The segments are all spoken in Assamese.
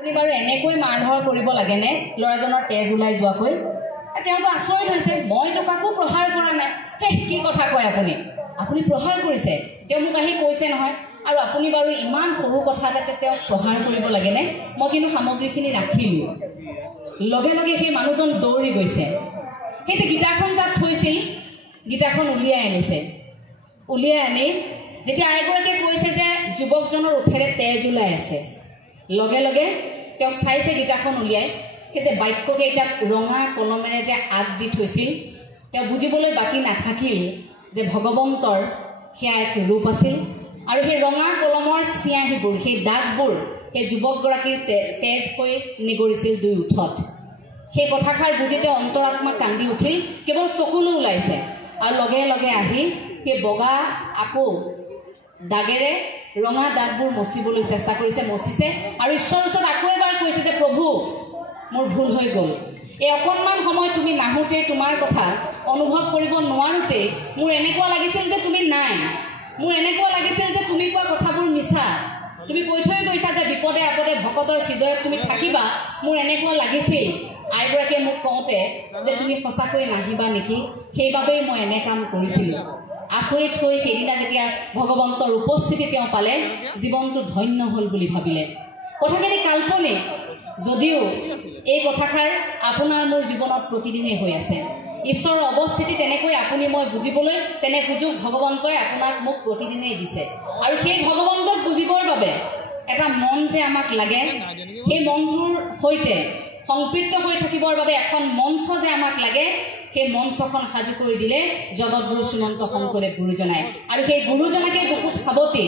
আপুনি বাৰু এনেকৈ মাৰধৰ কৰিব লাগেনে ল'ৰাজনৰ তেজ ওলাই যোৱাকৈ? তেওঁতো আচৰিত হৈছে, মইতো কাকো প্ৰহাৰ কৰা নাই। কি কথা কয় আপুনি? আপুনি প্ৰহাৰ কৰিছে, তেওঁ মোক আহি কৈছে নহয়। আৰু আপুনি বাৰু ইমান সৰু কথা এটাতে তেওঁক প্ৰহাৰ কৰিব লাগেনে? মই কিন্তু সামগ্ৰীখিনি ৰাখিলোঁ। লগে লগে সেই মানুহজন দৌৰি গৈছে। সেই যে গীতাখন তাত থৈছিল, গীতাখন উলিয়াই আনিছে। উলিয়াই আনি যেতিয়া আইগৰাকীয়ে কৈছে যে যুৱকজনৰ ওঠেৰে তেজ ওলাই আছে, লগে লগে তেওঁ চাইছে গীতাখন উলিয়াই, সেই যে বাক্যকেইটাত ৰঙা কলমেৰে যে আগ দি থৈছিল, তেওঁ বুজিবলৈ বাকী নাথাকিল যে ভগৱন্তৰ সেয়া এক ৰূপ আছিল। আৰু সেই ৰঙা কলমৰ চিয়াহীবোৰ, সেই দাগবোৰ সেই যুৱকগৰাকীৰ তেজ হৈ নিগৰিছিল দুই ওঠত। সেই কথাষাৰ বুজি তেওঁ অন্তৰাত্মা কান্দি উঠিল, কেৱল চকুলো ওলাইছে। আৰু লগে লগে আহি সেই বগা আকৌ দাগেৰে ৰঙা দাগবোৰ মচিবলৈ চেষ্টা কৰিছে, মচিছে। আৰু ঈশ্বৰৰ ওচৰত আকৌ এবাৰ কৈছে যে প্ৰভু, মোৰ ভুল হৈ গ'ল। এই অকণমান সময় তুমি নাহোঁতে, তোমাৰ কথা অনুভৱ কৰিব নোৱাৰোঁতে মোৰ এনেকুৱা লাগিছিল যে তুমি নাই। মোৰ এনেকুৱা লাগিছিল যে তুমি কোৱা কথাবোৰ মিছা। তুমি কৈ থৈ গৈছা যে বিপদে আপদে ভকতৰ হৃদয়ত তুমি থাকিবা। মোৰ এনেকুৱা লাগিছিল আইগৰাকীয়ে মোক কওঁতে যে তুমি সঁচাকৈ নাহিবা নেকি, সেইবাবেই মই এনে কাম কৰিছিলোঁ। আচৰিত হৈ সেইদিনা যেতিয়া ভগৱন্তৰ উপস্থিতি তেওঁ পালে, জীৱনটো ধন্য হ'ল বুলি ভাবিলে। কথাখিনি কাল্পনিক যদিও এই কথাষাৰ আপোনাৰ মোৰ জীৱনত প্ৰতিদিনেই হৈ আছে। ঈশ্বৰৰ অৱস্থিতি তেনেকৈ আপুনি মই বুজিবলৈ তেনে সুযোগ ভগৱন্তই আপোনাক মোক প্ৰতিদিনেই দিছে। আৰু সেই ভগৱন্তক বুজিবৰ বাবে এটা মন যে আমাক লাগে, সেই মনটোৰ সৈতে সংপৃক্ত হৈ থাকিবৰ বাবে এখন মঞ্চ যে আমাক লাগে, সেই মঞ্চখন সাজু কৰি দিলে জগতগুৰু শ্ৰীমন্ত শংকৰদেৱ গুৰুজনাই। আৰু সেই গুৰুজনাকে বুকুত সাৱটি,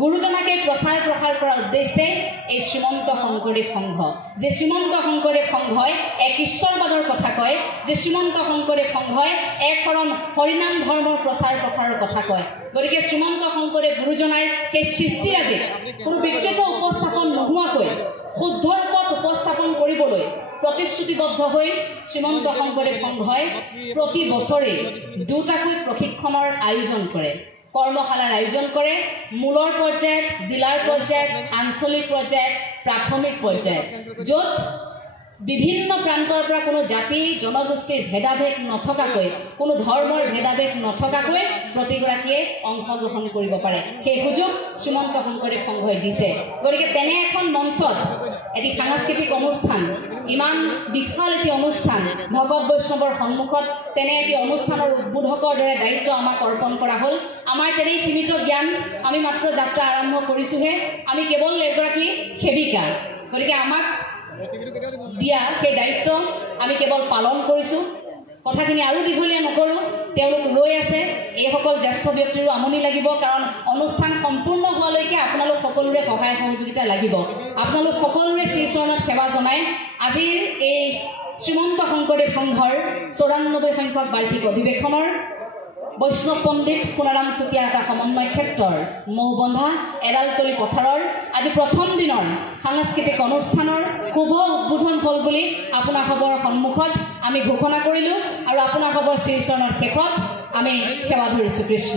গুৰুজনাকে প্ৰচাৰ প্ৰসাৰ কৰাৰ উদ্দেশ্যে এই শ্ৰীমন্ত শংকৰদেৱ সংঘ। যে শ্ৰীমন্ত শংকৰদেৱ সংঘই এক ঈশ্বৰবাদৰ কথা কয়, যে শ্ৰীমন্ত শংকৰদেৱ সংঘই এক শৰণ হৰিনাম ধৰ্মৰ প্ৰচাৰ প্ৰসাৰৰ কথা কয়। গতিকে শ্ৰীমন্ত শংকৰদেৱ গুৰুজনাই সেই সৃষ্টিৰাজিক কোনো বিকৃত উপস্থাপন নোহোৱাকৈ শুদ্ধ ৰূপত উপস্থাপন কৰিবলৈ প্ৰতিশ্ৰুতিবদ্ধ হৈ শ্ৰীমন্ত শংকৰদেৱ সংঘই প্ৰতি বছৰে দুটাকৈ প্ৰশিক্ষণৰ আয়োজন কৰে, কৰ্মশালাৰ আয়োজন কৰে। মূলৰ পৰ্যায়ত, জিলাৰ পৰ্যায়ত, আঞ্চলিক পৰ্যায়ত, প্ৰাথমিক পৰ্যায়ত, য'ত বিভিন্ন প্ৰান্তৰ পৰা কোনো জাতি জনগোষ্ঠীৰ ভেদাভেদ নথকাকৈ, কোনো ধৰ্মৰ ভেদাভেদ নথকাকৈ প্ৰতিগৰাকীয়ে অংশগ্ৰহণ কৰিব পাৰে। সেই সুযোগ শ্ৰীমন্ত শংকৰদেৱ সংঘই দিছে। গতিকে তেনে এখন মঞ্চত এটি সাংস্কৃতিক অনুষ্ঠান, ইমান বিশাল এটি অনুষ্ঠান, ভকত বৈষ্ণৱৰ সন্মুখত তেনে এটি অনুষ্ঠানৰ উদ্বোধকৰ দৰে দায়িত্ব আমাক অৰ্পণ কৰা হ'ল। আমাৰ তেনেই সীমিত জ্ঞান, আমি মাত্ৰ যাত্ৰা আৰম্ভ কৰিছোঁহে, আমি কেৱল এগৰাকী সেৱিকা। গতিকে আমাক দিয়া সেই দায়িত্ব আমি কেৱল পালন কৰিছোঁ। কথাখিনি আৰু দীঘলীয়া নকৰোঁ, তেওঁলোক ৰৈ আছে। এইসকল জ্যেষ্ঠ ব্যক্তিৰো আমনি লাগিব, কাৰণ অনুষ্ঠান সম্পূৰ্ণ হোৱালৈকে আপোনালোক সকলোৰে সহায় সহযোগিতা লাগিব। আপোনালোক সকলোৰে শ্ৰীচৰণত সেৱা জনাই আজিৰ এই শ্ৰীমন্ত শংকৰদেৱ সংঘৰ 94 সংখ্যক বাৰ্ষিক অধিৱেশনৰ বৈষ্ণৱ পণ্ডিত সোণাৰাম চুতীয়াহাটা সমন্বয় ক্ষেত্ৰৰ মৌবন্ধা এডালতলি পথাৰৰ আজি প্ৰথম দিনৰ সাংস্কৃতিক অনুষ্ঠানৰ শুভ উদ্বোধন হ'ল বুলি আপোনাসৱৰ সন্মুখত আমি ঘোষণা কৰিলোঁ। আৰু আপোনাসৱৰ শ্ৰীচৰণৰ শেষত আমি সেৱা ধৰিছোঁ। কৃষ্ণ।